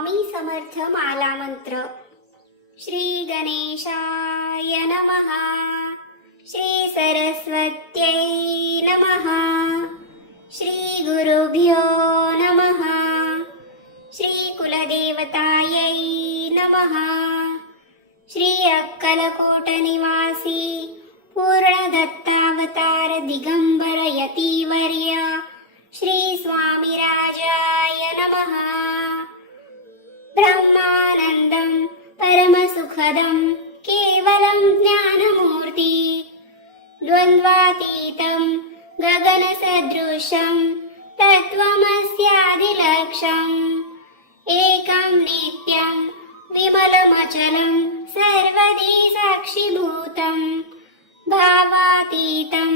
स्वामी समर्थ माला मंत्र. श्री गणेशाय नमः. श्री सरस्वत्यै नमः. श्री गुरुभ्यो नमः. श्री कुलदेवतायै नमः. श्री अक्कलकोट निवासी पूर्णदत्तावतार दिगंबर यतिवर्य श्री स्वामिराजाय नमः. ब्रह्मानंदं परमसुखदं केवलं ज्ञानमूर्ति द्वन्द्वातीतं गगनसदृशं तत्त्वमस्यादिलक्ष्यम् एकं नित्यं विमलमचलं सर्वदी साक्षिभूतं भावातीतं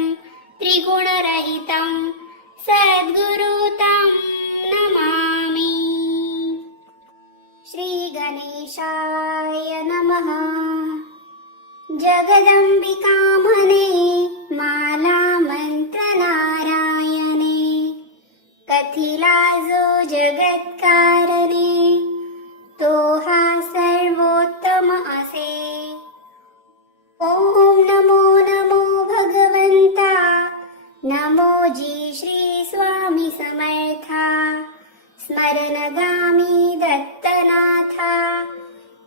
त्रिगुणरहितं सद्गुरुं नमामि. श्री गणेशाय नमः. जगदंबिकामने माला मंत्र नारायणे कथिला जो जगत्कारणे तो हा सर्वोत्तम असे. ओम नमो नमो भगवंता नमो जी श्री स्वामी समर्था स्मरणगामी दत्तनाथा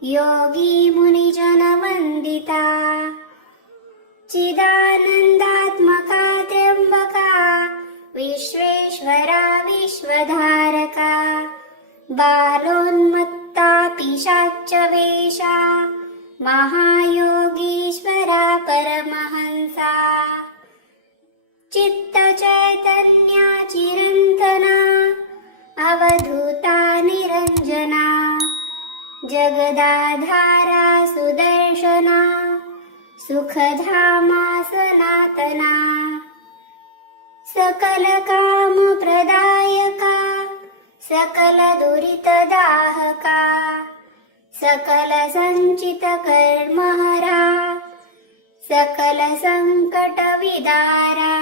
योगी मुनिजन वंदिता चिदानंदात्मका त्र्यंबका विश्वेश्वरा विश्वधारका बालोन्मत्ता पिशाच वेशा महायोगीश्वरा परमहंसा चित्त चैतन्या चिरंतना अवधूता निरंजना जगदाधारा सुदर्शना सुखधामा सनातना सकल काम प्रदायका सकल दुरितदाहका सकल संचित कर्महरा सकल संकट विदारा.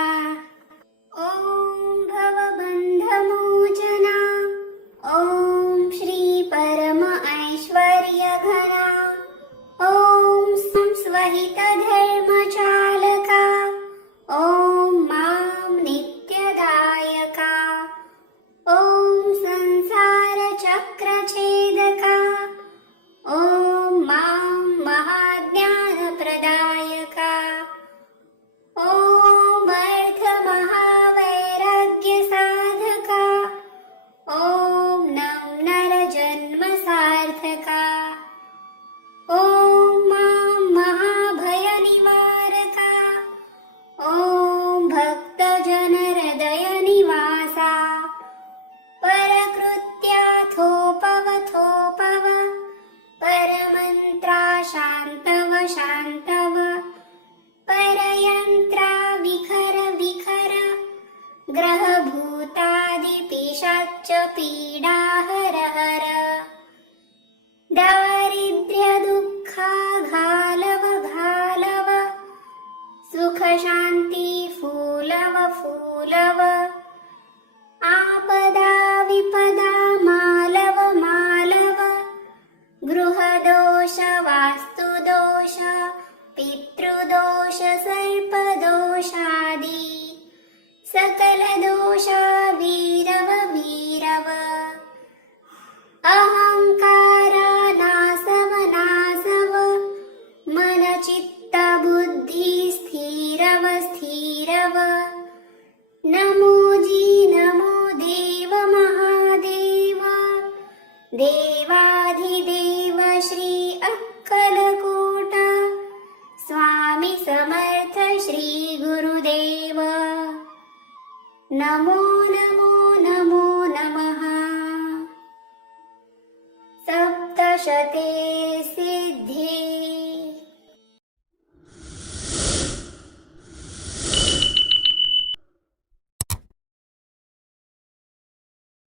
ओम भवबंधमोचना ओम श्री परम ऐश्वर्य घना ओम संस्वहित धर्मचालका ओम मां नित्यदायका ओम संसार चक्र छेदका ओम मां महाज्ञान प्रदायका ओम अर्थ महावैराग्य साधका ओम नम नर जन्म सार्थका ओम मां महाभय निवारका ओम भक्त जन हृदय निवासा परकृत्याथोपव थोपव परमंत्रा शांतव शांतव परयंत्रा विखर विखर ग्रहभूतादि पिशाच पीडा हर हर दारिद्र्य दुःखा घालव घालव सुख शांती फूलव फूलव आपदा विपदा मालव मालव गृहदोष वास्तुदोष पितृदोष सर्पदोषादि सकल दोष वीरव वीरव अहंकारा नासव नासव मन चित्त बुद्धि स्थिरव स्थिरव नमो जी नमो देव महादेव देवाधिदेव श्री अक्कलकोट स्वामी समर्थ श्री गुरुदेव नमो नमो नमो नमः. सप्तशते